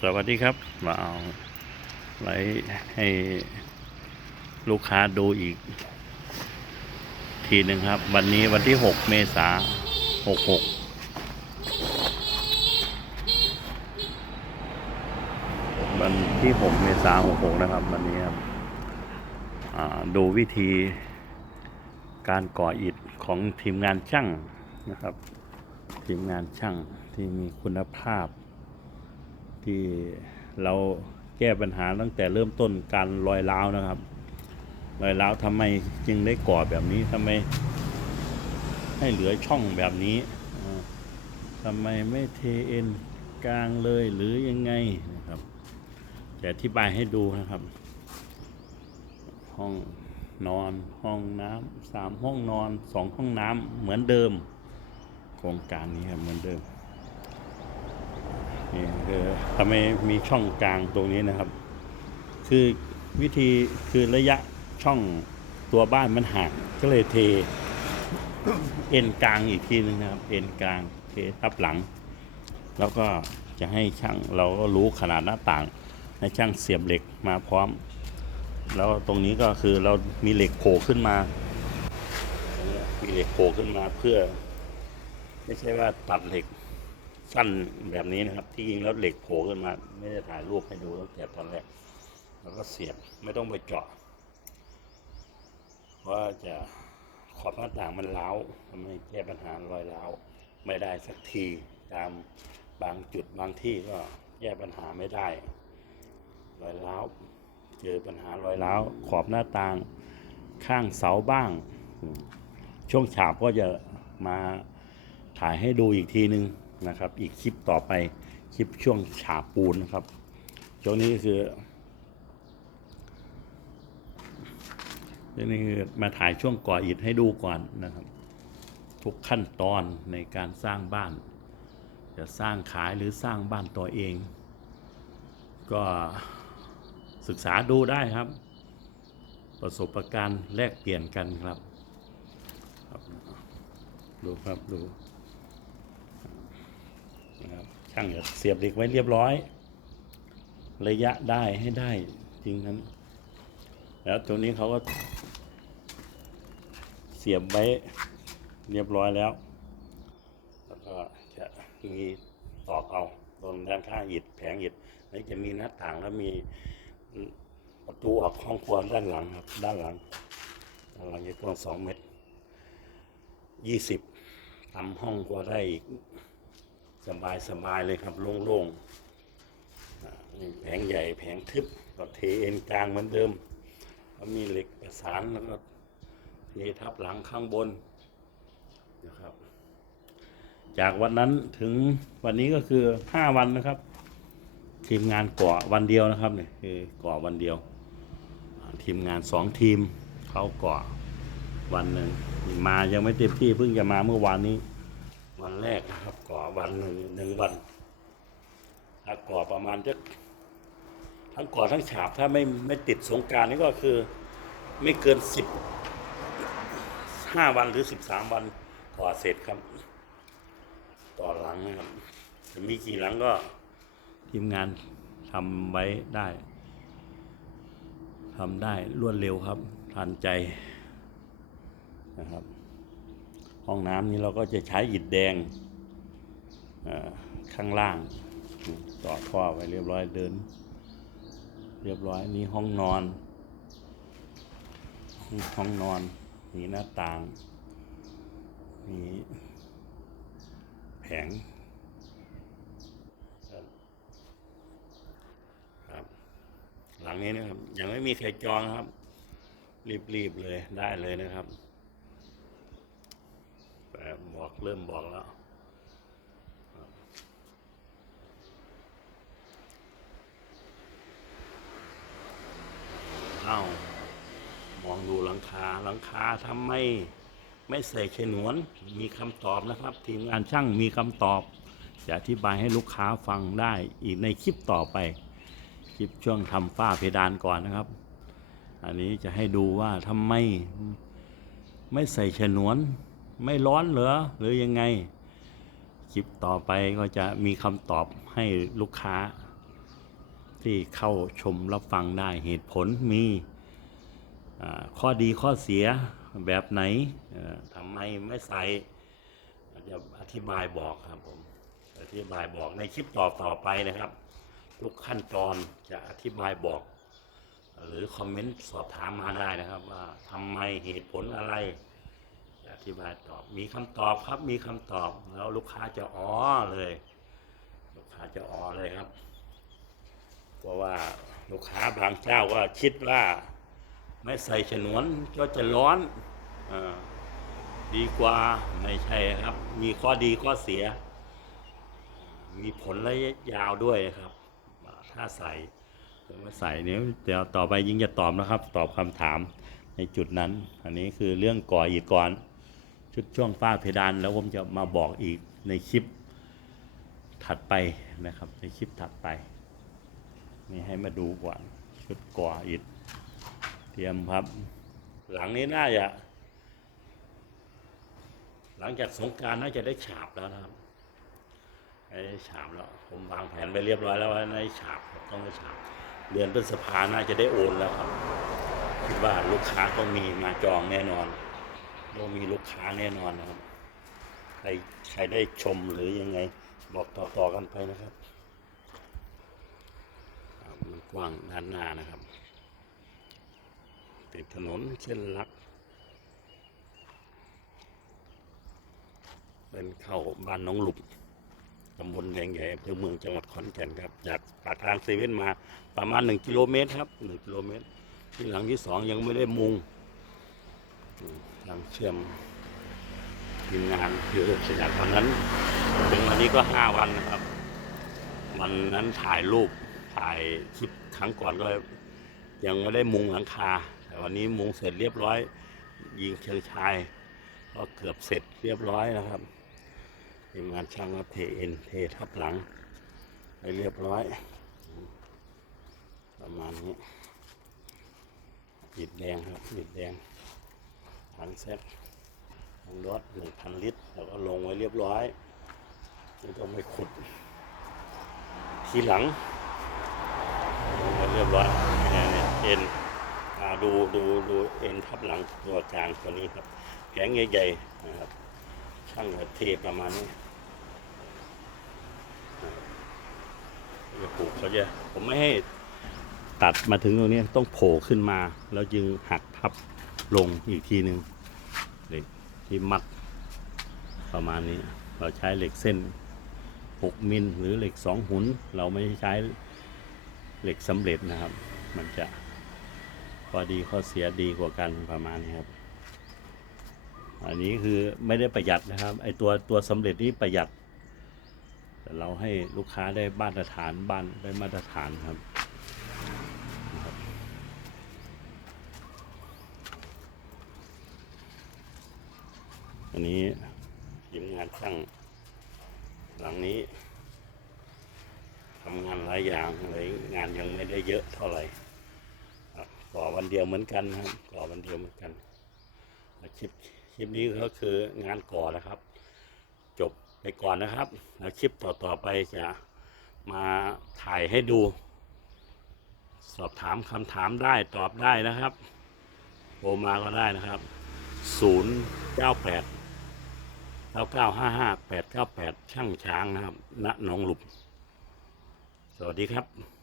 สวัสดีครับมาเอาไว้ให้ลูกค้าดูอีก ทีหนึ่งครับ วันนี้วันที่ 6 เมษา66วันที่ 6 เมษา66นะครับ วันนี้ครับดูวิธีการก่ออิฐของทีมงานช่างนะครับ ทีมงานช่างที่มีคุณภาพ ที่เราแก้ปัญหาตั้งแต่เริ่มต้นการรอยร้าวนะครับ รอยร้าวทำไมจึงได้ก่อแบบนี้ทำไม ให้เหลือช่องแบบนี้ทำไมไม่เทเอ็นกลางเลยหรือยังไงนะครับจะอธิบายให้ดูนะครับ ห้องนอนห้องน้ำสามห้องนอนสองห้องน้ำเหมือนเดิมโครงการนี้ครับเหมือนเดิม นี่คือทำไมมีช่องกลางตรงนี้นะครับ คือวิธีคือระยะช่องตัวบ้านมันห่างก็เลยเท เอ็นกลางอีกทีนึงนะครับ เอ็นกลางเททับหลัง แล้วก็จะให้ช่างเราก็รู้ขนาดหน้าต่าง ให้ช่างเสียบเหล็กมาพร้อม แล้วตรงนี้ก็คือเรามีเหล็กโผล่ขึ้นมา มีเหล็กโผล่ขึ้นมาเพื่อ ไม่ใช่ว่าตัดเหล็ก สั้นแบบนี้นะครับ ที่จริงแล้วเหล็กโผล่ขึ้นมา ไม่ได้ถ่ายรูปให้ดูตั้งแต่ตอนแรกแล้วก็เสียบไม่ต้องไปเจาะว่าจะขอบหน้าต่างมันร้าวทำให้แก้ปัญหารอยร้าวไม่ได้สักทีตามบางจุดบางที่ก็แก้ปัญหาไม่ได้รอยร้าวเจอปัญหารอยร้าวขอบหน้าต่างข้างเสาบ้าง ช่วงฉาบก็จะมาถ่ายให้ดูอีกทีนึง นะครับ อีกคลิปต่อไปคลิปช่วงฉาบปูนนะครับ ช่วงนี้คือนี้คือมาถ่ายช่วงก่ออิฐให้ดูก่อนนะครับ ทุกขั้นตอนในการสร้างบ้าน จะสร้างขายหรือสร้างบ้านตัวเอง ก็ศึกษาดูได้ครับ ประสบการณ์แลกเปลี่ยนกันครับ ดูครับดู ช่างเสียบเหล็กไว้เรียบร้อย ระยะได้ให้ได้จริงนั้น แล้วตรงนี้เขาก็ เสียบไว้เรียบร้อยแล้ว แล้วก็จะมีตอกเอาตรงด้านข้างอิฐแผงอิฐแล้วจะมีหน้าต่างแล้วมีประตูออกห้องครัวด้านหลังครับด้านหลังด้านหลังจะกว้างสองเมตรยี่สิบทำห้องครัวได้อีก สบายสบายเลยครับโล่งๆนี่แผงใหญ่แผงทึบก็เทเอ็นกลางเหมือนเดิมแล้วมีเหล็กประสานแล้วก็เททับหลังข้างบนนะครับ จากวันนั้นถึงวันนี้ก็คือห้าวันนะครับ ทีมงานก่อวันเดียวนะครับเนี่ยคือก่อวันเดียว ทีมงานสองทีมเขาก่อวันหนึ่งมายังไม่เต็มที่เพิ่งจะมาเมื่อวานนี้ วันแรกนะครับก่อวันหนึ่งหนึ่งวันถ้าก่อประมาณจะทั้งก่อทั้งฉาบถ้าไม่ไม่ติดสงการนี่ก็คือ ไม่เกินสิบห้าวันหรือสิบสามวันก่อเสร็จครับ ต่อหลังนะครับจะมีกี่หลังก็ทีมงานทำไว้ได้ทำได้รวดเร็วครับทันใจนะครับ ห้องน้ำนี้เราก็จะใช้อิฐแดงข้างล่าง ต่อท่อไว้เรียบร้อยเดิน เรียบร้อยนี่ห้องนอน ห้องนอนมีหน้าต่างมีแผงครับหลังนี้นะครับยังไม่มีใครจองครับ รีบๆเลยได้เลยนะครับ บอกเริ่มบอกแล้วเอ้ามองดูหลังคาหลังคาทำไมไม่ใส่ฉนวน มีคำตอบนะครับ ทีมงานช่างมีคำตอบ จะอธิบายให้ลูกค้าฟังได้อีกในคลิปต่อไป คลิปช่วงทำฝ้าเพดานก่อนนะครับ อันนี้จะให้ดูว่าทำไมไม่ใส่ฉนวน ไม่ร้อนเหรอหรือยังไง คลิปต่อไปก็จะมีคำตอบให้ลูกค้า ที่เข้าชมรับฟังได้เหตุผลมีข้อดีข้อเสียแบบไหนทำไมไม่ใส่จะอธิบายบอกครับผมอธิบายบอกในคลิปต่อต่อไปนะครับ ทุกขั้นตอนจะอธิบายบอก หรือคอมเมนต์สอบถามมาได้นะครับ ว่าทำไมเหตุผลอะไร อธิบายตอบ มีคำตอบครับ มีคำตอบ แล้วลูกค้าจะอ๋อเลย ลูกค้าจะอ๋อเลยครับเพราะว่าลูกค้าบางเจ้าก็คิดว่า ไม่ใส่ฉนวนก็จะร้อนอดีกว่าไม่ใช่ครับ มีข้อดีข้อเสีย มีผลระยะยาวด้วยนะครับ ถ้าใส่ผมไม่ใส่เนี้ยเดี๋ยวต่อไปยิ่งจะตอบนะครับ ตอบคำถามในจุดนั้น อันนี้คือเรื่องก่ออิฐก่อน ชุดช่วงฝ้าเพดาน แล้วผมจะมาบอกอีกในคลิปถัดไปนะครับ ในคลิปถัดไป นี่ให้มาดูก่อนชุดก่ออิฐเตรียมครับ หลังนี้น่าจะหลังจากสงการน่าจะได้ฉาบแล้วนะครับได้ฉาบแล้วผมวางแผนไปเรียบร้อยแล้วว่าได้ฉาบต้องได้ฉาบเดือนพฤษภาน่าจะได้โอนแล้วครับคิดว่าลูกค้าต้องมีมาจองแน่นอน ต้องมีลูกค้าแน่นอนนะครับ ใครใครได้ชมหรือยังไง บอกต่อๆกันไปนะครับมันกว้างด้านหน้านะครับ ติดถนนเส้นลัก เป็นเข้าบ้านน้องหลุบตำบลแดงใหญ่อำเภอเมืองจังหวัดขอนแก่นครับ จากปากทางเซเว่นมาประมาณหนึ่งกิโลเมตรครับหนึ่งกิโลเมตร ที่หลังที่สองยังไม่ได้มุง อืมทางเชื่อมทีมงานคือขยันวันนั้นถึงวันนี้ก็ห้าวันนะครับ วันนั้นถ่ายรูปถ่ายคลิปครั้งก่อนก็ยังไม่ได้มุงหลังคา แต่วันนี้มุงเสร็จเรียบร้อย ยิงเชิงชายก็เกือบเสร็จเรียบร้อยนะครับทีมงานช่างก็เทเอ็นเททับหลังไปเรียบร้อย ประมาณนี้อิดแดงครับอิดแดง ถังเซ็ตถังรถหนึ่งพันลิตรแล้วก็ลงไว้เรียบร้อยนี่ต้องไปขุด ทีหลังลงไว้เรียบร้อยเนี่ยเนี่ยเอ็นดูดูดูเอ็นทับหลังตัวกลางตัวนี้ครับแข็งใหญ่ๆนะครับช่างเทประมาณนี้จะปลูกเขาจะผมไม่ให้ตัดมาถึงตรงนี้ต้องโผล่ขึ้นมา แล้วจึงหักพับ ลงอีกทีหนึ่งเหล็กที่มัด ประมาณนี้ เราใช้เหล็กเส้น 6 มิลหรือเหล็ก 2 หุน เราไม่ใช้เหล็กสำเร็จนะครับ มันจะข้อดีข้อเสียดีกว่ากันประมาณนี้ครับ อันนี้คือไม่ได้ประหยัดนะครับไอตัวตัวสำเร็จนี้ประหยัดแต่เราให้ลูกค้าได้มาตรฐานบ้านได้มาตรฐานครับ อันนี้ทีมงานช่างหลังนี้ทำงานหลายอย่างเลยงานยังไม่ได้เยอะเท่าไหร่ก่อวันเดียวเหมือนกันครับก่อวันเดียวเหมือนกันคลิปคลิปนี้ก็คืองานก่อนะครับ จบไปก่อนนะครับ แล้วคลิปต่อๆไปจะมาถ่ายให้ดู สอบถามคำถามได้ตอบได้นะครับโทรมาก็ได้นะครับ 098 0 9 8 9 9 5 5 8 9 8ช่างช้างนะครับณหนองหลุบสวัสดีครับ